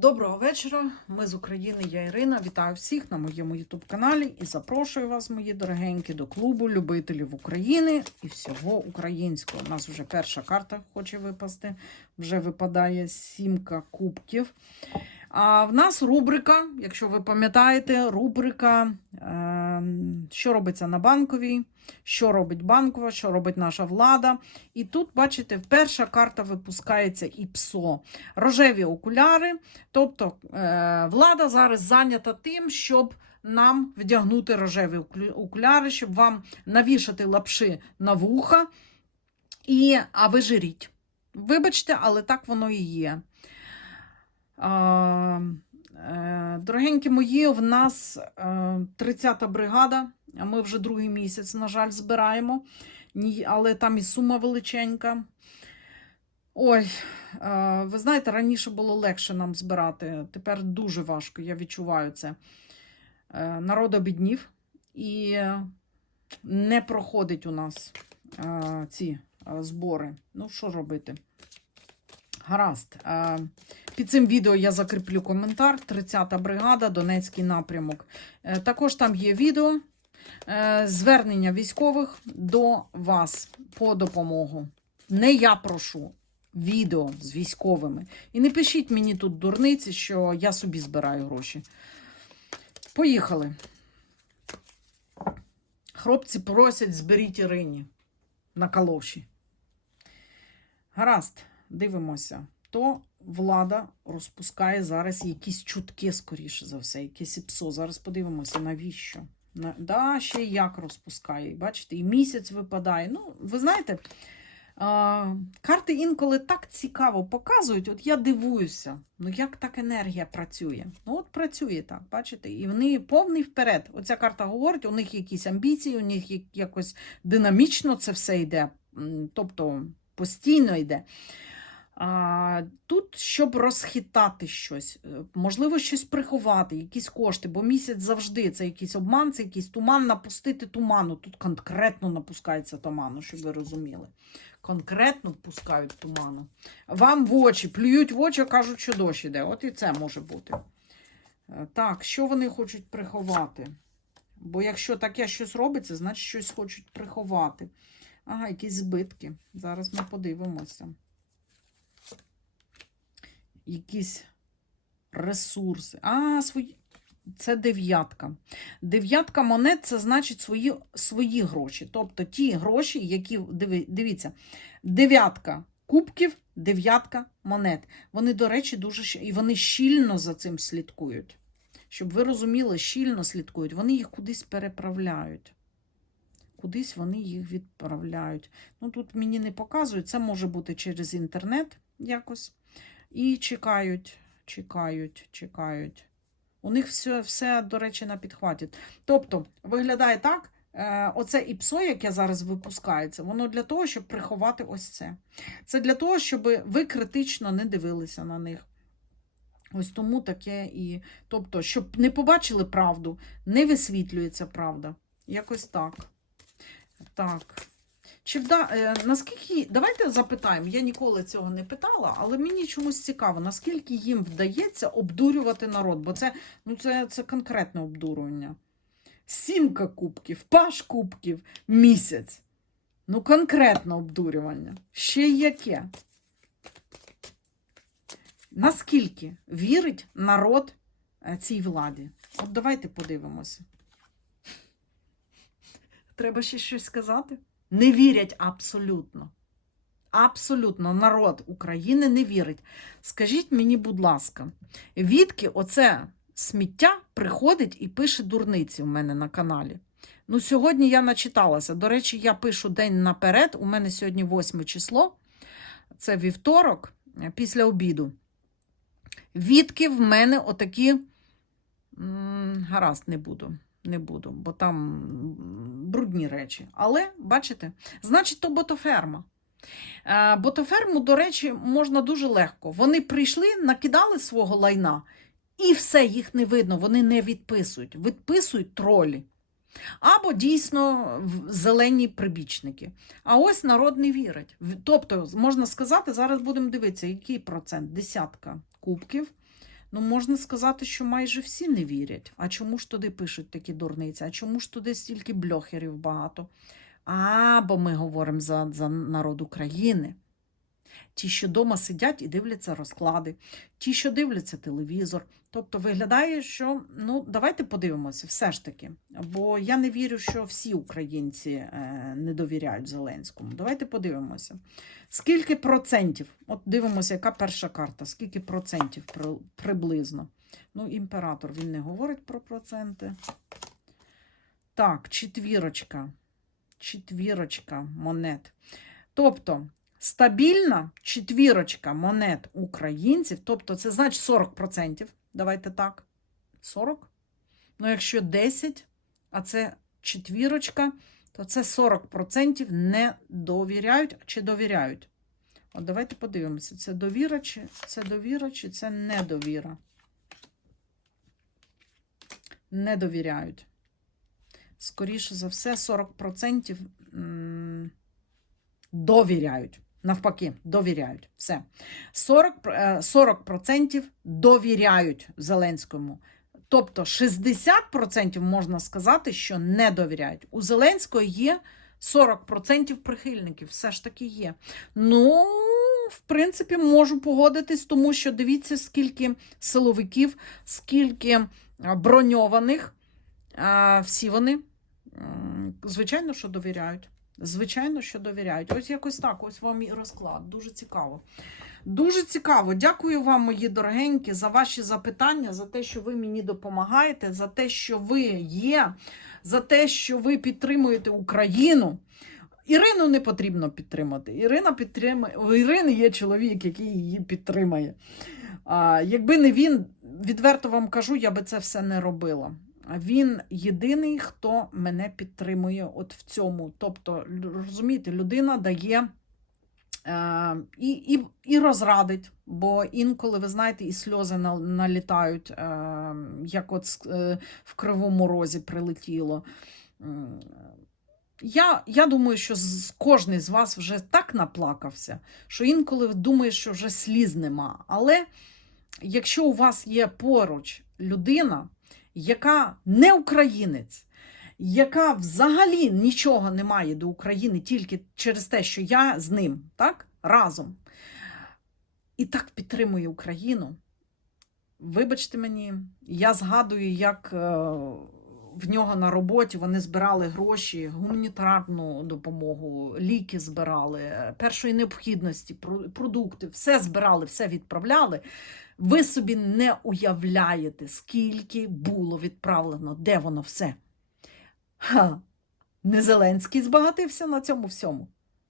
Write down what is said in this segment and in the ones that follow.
Доброго вечора. Ми з України. Я Ірина. Вітаю всіх на моєму ютуб-каналі і запрошую вас, мої дорогенькі, до клубу любителів України і всього українського. У нас вже перша карта хоче випасти. Вже випадає сімка кубків. А в нас рубрика, якщо ви пам'ятаєте, рубрика, е, що робиться на банковій, що робить банкова, що робить наша влада. І тут, бачите, перша карта випускається і ПСО. Рожеві окуляри. Тобто е, влада зараз зайнята тим, щоб нам вдягнути рожеві окуляри, щоб вам навішати лапши на вуха, і, а ви жиріть. Вибачте, але так воно і є. Е, Дорогенькі мої, в нас е, 30-та бригада, а ми вже другий місяць, на жаль, збираємо, але там і сума величенька. Ой, е, ви знаєте, раніше було легше нам збирати, тепер дуже важко, я відчуваю це. Е, Народ обіднів і не проходить у нас е, ці е, збори. Ну, що робити? Гаразд. Е, Під цим відео я закріплю коментар. 30-та бригада, Донецький напрямок. Е, Також там є відео е, звернення військових до вас по допомогу. Не я прошу, відео з військовими. І не пишіть мені тут дурниці, що я собі збираю гроші. Поїхали. Хлопці просять, зберіть Ірині на калоші. Гаразд, дивимося. То влада розпускає зараз якісь чутки, скоріше за все, якесь ІПСО. Зараз подивимося, навіщо. На, да, ще як розпускає. Bачите, і місяць випадає. Ну, ви знаєте, а, карти інколи так цікаво показують. От я дивуюся, ну як так енергія працює? Ну, от працює так, бачите, і вони повний вперед. Оця карта говорить, у них якісь амбіції, у них якось динамічно це все йде, тобто постійно йде. Тут, щоб розхитати щось, е, можливо, щось приховати, якісь кошти, бо місяць завжди це якийсь обман, це якийсь туман, напустити туману. Тут конкретно напускається туману, щоб ви розуміли. Конкретно впускають туману. Вам в очі, плюють в очі, кажуть, що дощ іде. От і це може бути. Е, Так, що вони хочуть приховати? Бо якщо таке щось робиться, значить щось хочуть приховати. Ага, якісь збитки. Зараз ми подивимося. Якісь ресурси. А, свої. Це дев'ятка. Дев'ятка монет це значить свої, свої гроші. Тобто ті гроші, які дивіться, дев'ятка кубків, дев'ятка монет. Вони, до речі, дуже і вони щільно за цим слідкують. Щоб ви розуміли, щільно слідкують. Вони їх кудись переправляють. Кудись вони їх відправляють. Ну, тут мені не показують, це може бути через інтернет якось. І чекають, чекають, чекають. У них все, все до речі, на підхваті. Тобто, виглядає так, е, оце ІПСО, яке зараз випускається, воно для того, щоб приховати ось це. Це для того, щоб ви критично не дивилися на них. Ось тому таке і. Тобто, щоб не побачили правду, не висвітлюється правда. Якось так. Так. Чи вда... е, наскільки, давайте запитаємо, я ніколи цього не питала, але мені чомусь цікаво, наскільки їм вдається обдурювати народ, бо це, ну, це, це конкретне обдурювання. Сімка кубків, паш кубків, місяць. Ну, конкретне обдурювання. Ще яке? Наскільки вірить народ е, цій владі? От давайте подивимося. Треба ще щось сказати? Не вірять абсолютно. Абсолютно народ України не вірить. Скажіть мені, будь ласка, відки оце сміття приходить і пише дурниці у мене на каналі? Ну, сьогодні я начиталася. До речі, я пишу день наперед. У мене сьогодні 8 число, це вівторок, е, після обіду. Відки в мене отакі. Гаразд, не буду. Не буду, бо там брудні речі. Але, бачите, значить, то ботоферма. Е, Ботоферму, до речі, можна дуже легко. Вони прийшли, накидали свого лайна, і все, їх не видно, вони не відписують. Відписують тролі. Або дійсно зелені прибічники. А ось народ не вірить. Тобто, можна сказати, зараз будемо дивитися, який процент. Десятка кубків, Ну, можна сказати, що майже всі не вірять. А чому ж туди пишуть такі дурниці? А чому ж туди стільки бльохерів багато? А, бо ми говоримо за, за народ України. Ті, що вдома сидять і дивляться розклади, ті, що дивляться телевізор. Тобто виглядає, що ну давайте подивимося, все ж таки. Бо я не вірю, що всі українці е, не довіряють Зеленському. Давайте подивимося. Скільки процентів? От дивимося, яка перша карта, скільки процентів приблизно. Ну, імператор він не говорить про проценти. Так, четвірочка. Четвірочка монет. Тобто стабільна четвірочка монет українців, тобто це значить 40%. Давайте так. 40. Ну, якщо 10, а це четвірочка, то це 40% не довіряють чи довіряють. От давайте подивимося, це довіра чи це довіра, чи це недовіра. Не довіряють. Скоріше за все, 40% довіряють. Навпаки, довіряють. Все. 40%, е, 40% довіряють Зеленському. Тобто 60% можна сказати, що не довіряють. У Зеленського є 40% прихильників, все ж таки є. Ну, в принципі, можу погодитись, тому що дивіться, скільки силовиків, скільки броньованих. Всі вони, звичайно, що довіряють. Звичайно, що довіряють. Ось якось так, ось вам і розклад. Дуже цікаво. Дуже цікаво. Дякую вам, мої дорогенькі, за ваші запитання, за те, що ви мені допомагаєте, за те, що ви є, за те, що ви підтримуєте Україну. Ірину не потрібно підтримати. Ірина підтримує. У Ірини є чоловік, який її підтримає. А, якби не він, відверто вам кажу, я би це все не робила. Він єдиний, хто мене підтримує от в цьому. Тобто, розумієте, людина дає е, і, і, і розрадить, бо інколи, ви знаєте, і сльози на- налітають, е, як от е, в Кривому Розі прилетіло. Я, я думаю, що з- кожний з вас вже так наплакався, що інколи думаєш, що вже сліз нема. Але якщо у вас є поруч людина, яка не українець, яка взагалі нічого не має до України тільки через те, що я з ним, так, разом, і так підтримує Україну. Вибачте мені, я згадую, як е, в нього на роботі вони збирали гроші, гуманітарну допомогу, ліки збирали, першої необхідності, про- продукти, все збирали, все відправляли. Ви собі не уявляєте, скільки було відправлено, де воно все. Ха. Не Зеленський збагатився на цьому всьому.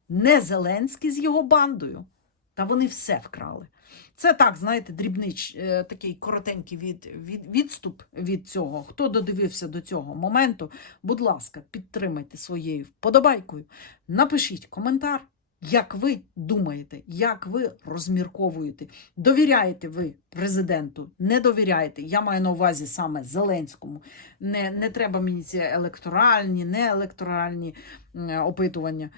Не Зеленський з його бандою. Та вони все вкрали. Це так, знаєте, дрібний е, такий коротенький від, від, відступ від цього. Хто додивився до цього моменту, будь ласка, підтримайте своєю вподобайкою. Напишіть коментар, як ви думаєте, як ви розмірковуєте. Довіряєте ви президенту, не довіряєте. Я маю на увазі саме Зеленському. Не, не треба мені ці електоральні, не електоральні опитування.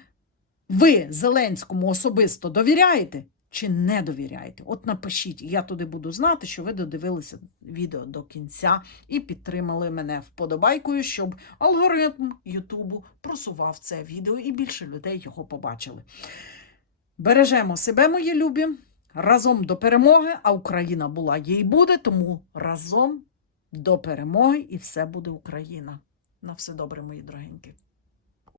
Ви Зеленському особисто довіряєте чи не довіряєте? От напишіть, я туди буду знати, що ви додивилися відео до кінця і підтримали мене вподобайкою, щоб алгоритм Ютубу просував це відео і більше людей його побачили. Бережемо себе, мої любі, разом до перемоги, а Україна була і буде, тому разом до перемоги і все буде Україна. На все добре, мої дорогенькі.